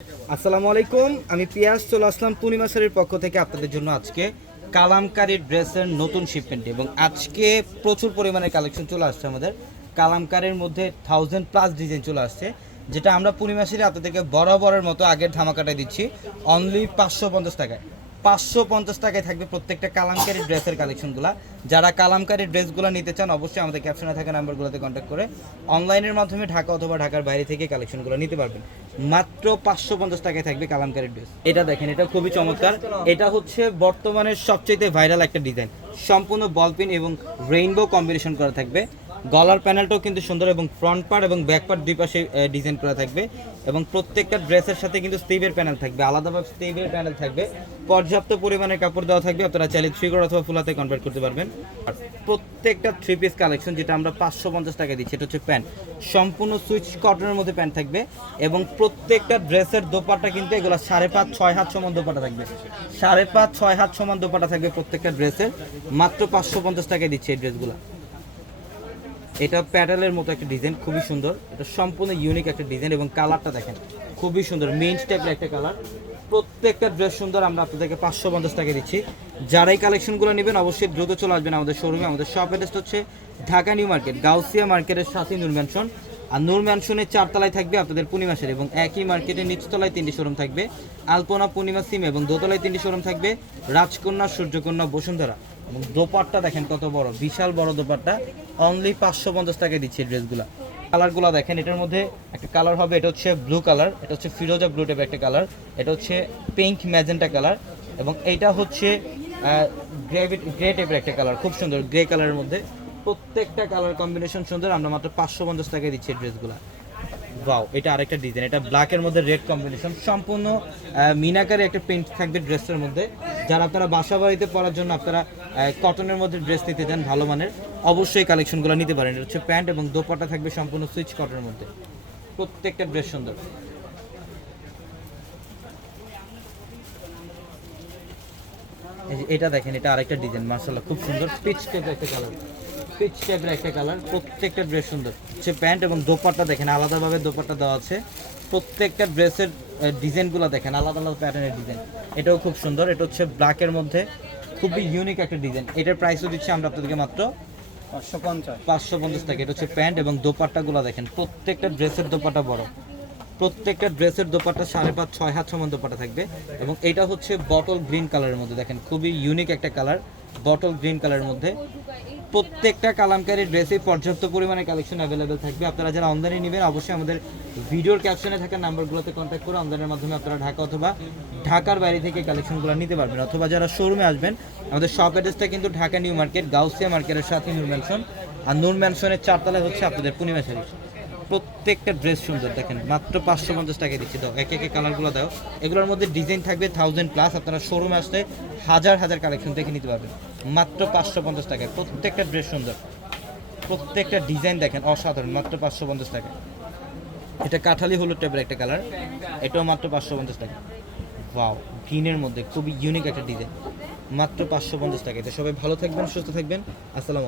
আসসালামু আলাইকুম, আমি পিয়াস চলে আসলাম পূর্ণিমা শাড়ির পক্ষ থেকে আপনাদের জন্য আজকে কালামকারী ড্রেসের নতুন শিপমেন্ট এবং আজকে প্রচুর পরিমাণে কালেকশন চলে আসছে আমাদের কালামকারীর মধ্যে 1000+ ডিজাইন চলে আসছে, যেটা আমরা পূর্ণিমা শাড়ি আপনাদেরকে বরাবরের মতো আগের ধামাকাটায় দিচ্ছি অনলি 550 টাকায়। 550 টাকায় থাকবে প্রত্যেকটা কালামকারী ড্রেসের কালেকশনগুলো। যারা কালামকারী ড্রেসগুলো নিতে চান অবশ্যই আমাদের ক্যাপশনে থাকা নাম্বারগুলোতে কন্ট্যাক্ট করে অনলাইনের মাধ্যমে ঢাকা অথবা ঢাকার বাইরে থেকে কালেকশনগুলো নিতে পারবেন। মাত্র 550 টাকায় থাকবে কালামকারী ড্রেস। এটা দেখেন, এটা খুবই চমৎকার। এটা হচ্ছে বর্তমানের সবচেয়ে ভাইরাল একটা ডিজাইন, সম্পূর্ণ বল পিন এবং রেইনবো কম্বিনেশন করা থাকবে। গলার প্যানেলটাও কিন্তু সুন্দর এবং ফ্রন্ট পার্ট এবং ব্যাক পার্ট দুই পাশে ডিজাইন করা থাকবে এবং প্রত্যেকটা ড্রেসের সাথে কিন্তু স্লিভের প্যানেল থাকবে, আলাদাভাবে স্লিভের প্যানেল থাকবে। পর্যাপ্ত পরিমাণে কাপড় দেওয়া থাকবে, আপনারা চাইলে 3/4 অথবা ফুল হাতে কনভার্ট করতে পারবেন। আর প্রত্যেকটা 3 পিস কালেকশন যেটা আমরা 550 টাকা দিচ্ছি, এটা হচ্ছে প্যান্ট, সম্পূর্ণ সুইচ কটনের মধ্যে প্যান্ট থাকবে এবং প্রত্যেকটা ড্রেসের দোপাট্টা কিন্তু এগুলো 5.5-6 হাত সমান দোপাট্টা থাকবে, 5.5-6 হাত সমান দোপাট্টা থাকবে প্রত্যেকটা ড্রেসের। মাত্র 550 টাকায় দিচ্ছে এই ড্রেসগুলো। এটা প্যাডেলের মতো একটা ডিজাইন, খুবই সুন্দর। এটা সম্পূর্ণ ইউনিক একটা ডিজাইন এবং কালারটা দেখেন খুবই সুন্দর, মেইন টাইপের একটা কালার। প্রত্যেকটা ড্রেস সুন্দর, আমরা আপনাদেরকে 550 টাকা দিচ্ছি। যারা এই কালেকশনগুলো নেবেন অবশ্যই দ্রুত চলে আসবেন আমাদের শোরুমে। আমাদের শপ অ্যাড্রেস হচ্ছে ঢাকা নিউ মার্কেট, গাউসিয়া মার্কেটের সাথে নূর ম্যানশন। আর নূর ম্যানশনের 4 তলায় থাকবে আপনাদের পূর্ণিমা শাড়ি এবং একই মার্কেটের নিচতলায় 3টি শোরুম থাকবে, আলপনা, পূর্ণিমা, সিম এবং দোতলায় 3টি শোরুম থাকবে, রাজকন্যা, সূর্যকন্যা, বসুন্ধরা। এবং দোপাট্টা দেখেন কত বড়, বিশাল বড় দোপাট্টা। অনলি 550 টাকায় দিচ্ছে ড্রেসগুলো। কালারগুলো দেখেন, এটার মধ্যে একটা কালার হবে, এটা হচ্ছে ব্লু কালার, এটা হচ্ছে ফিরোজা ব্লু টাইপের একটা কালার, এটা হচ্ছে পিঙ্ক ম্যাজেন্টা কালার এবং এইটা হচ্ছে গ্রে টাইপের একটা কালার, খুব সুন্দর গ্রে কালারের মধ্যে। প্রত্যেকটা কালার কম্বিনেশন সুন্দর, আমরা মাত্র 550 টাকায় দিচ্ছি ড্রেসগুলো। ওয়াও, এটা আরেকটা ডিজাইন, এটা ব্ল্যাকের মধ্যে রেড কম্বিনেশন, সম্পূর্ণ মিনাকারে একটা প্রিন্ট থাকবে ড্রেসের মধ্যে। যারা আপনারা বাসা বাড়িতে পরার জন্য আপনারা কটনের মধ্যে ড্রেস নিতে চান ভালো মানের, অবশ্যই কালেকশনগুলো নিতে পারেন। এটা হচ্ছে প্যান্ট এবং দোপাট্টা থাকবে সম্পূর্ণ সুইচ কটনের মধ্যে। প্রত্যেকটা ড্রেস সুন্দর। এটা দেখেন, এটা আরেকটা ডিজাইন, মাশাআল্লাহ খুব সুন্দর, পিচ টাইপের একটা কালার, পিচ টাইপের একটা কালার। প্রত্যেকটা ড্রেস সুন্দর, হচ্ছে প্যান্ট এবং দোপাট্টা দেখেন আলাদাভাবে দোপাট্টা দেওয়া আছে। প্রত্যেকটা ড্রেসের ডিজাইনগুলো দেখেন আলাদা আলাদা প্যাটার্নের ডিজাইন। এটাও খুব সুন্দর, এটা হচ্ছে ব্ল্যাকের মধ্যে খুবই ইউনিক একটা ডিজাইন। এটার প্রাইসও দিচ্ছি আমরা আপনাদেরকে মাত্র 550 টাকা। এটা হচ্ছে প্যান্ট এবং দোপাট্টাগুলো দেখেন, প্রত্যেকটা ড্রেসের দোপাট্টা বড়, প্রত্যেকটা ড্রেসের দোপাট্টা 5.5-6 হাত সমান দোপাট্টা থাকবে এবং এটা হচ্ছে বটল গ্রিন কালারের মধ্যে, দেখেন খুবই ইউনিক একটা কালার, বটল গ্রিন কালারের মধ্যে। প্রত্যেকটা কালামকারী ড্রেসে পর্যাপ্ত পরিমাণে কালেকশন অ্যাভেলেবেল থাকবে। আপনারা যারা অনলাইনে নেবেন অবশ্যই আমাদের ভিডিওর ক্যাপশনে থাকা নাম্বারগুলোতে কন্ট্যাক্ট করে অনলাইনের মাধ্যমে আপনারা ঢাকা অথবা ঢাকার বাইরে থেকে কালেকশনগুলো নিতে পারবেন। অথবা যারা শোরুমে আসবেন, আমাদের শপ অ্যাড্রেসটা কিন্তু ঢাকা নিউ মার্কেট, গাউসিয়া মার্কেটের সাথে নূর ম্যানশন। আর নূর ম্যানশনের 4 তলায় হচ্ছে আপনাদের পূর্ণিমা শাড়ি। প্রত্যেকটা ড্রেস সুন্দর, দেখেন মাত্র 550 টাকায় দিচ্ছি। দাও একে একে কালারগুলো দাও, এগুলোর মধ্যে ডিজাইন থাকবে 1000+। আপনারা শোরুমে আসলে হাজার হাজার কালেকশন দেখে নিতে পারবেন মাত্র 550 টাকায়। প্রত্যেকটা ড্রেস সুন্দর, প্রত্যেকটা ডিজাইন দেখেন অসাধারণ, মাত্র 550 টাকা। এটা কাঠালি হলুদ টাইপের একটা কালার, এটাও মাত্র 550 টাকা। ওয়াও, গ্রিনের মধ্যে খুবই ইউনিক একটা ডিজাইন, মাত্র 550 টাকা। এটা সবাই ভালো থাকবেন, সুস্থ থাকবেন। আসসালাম।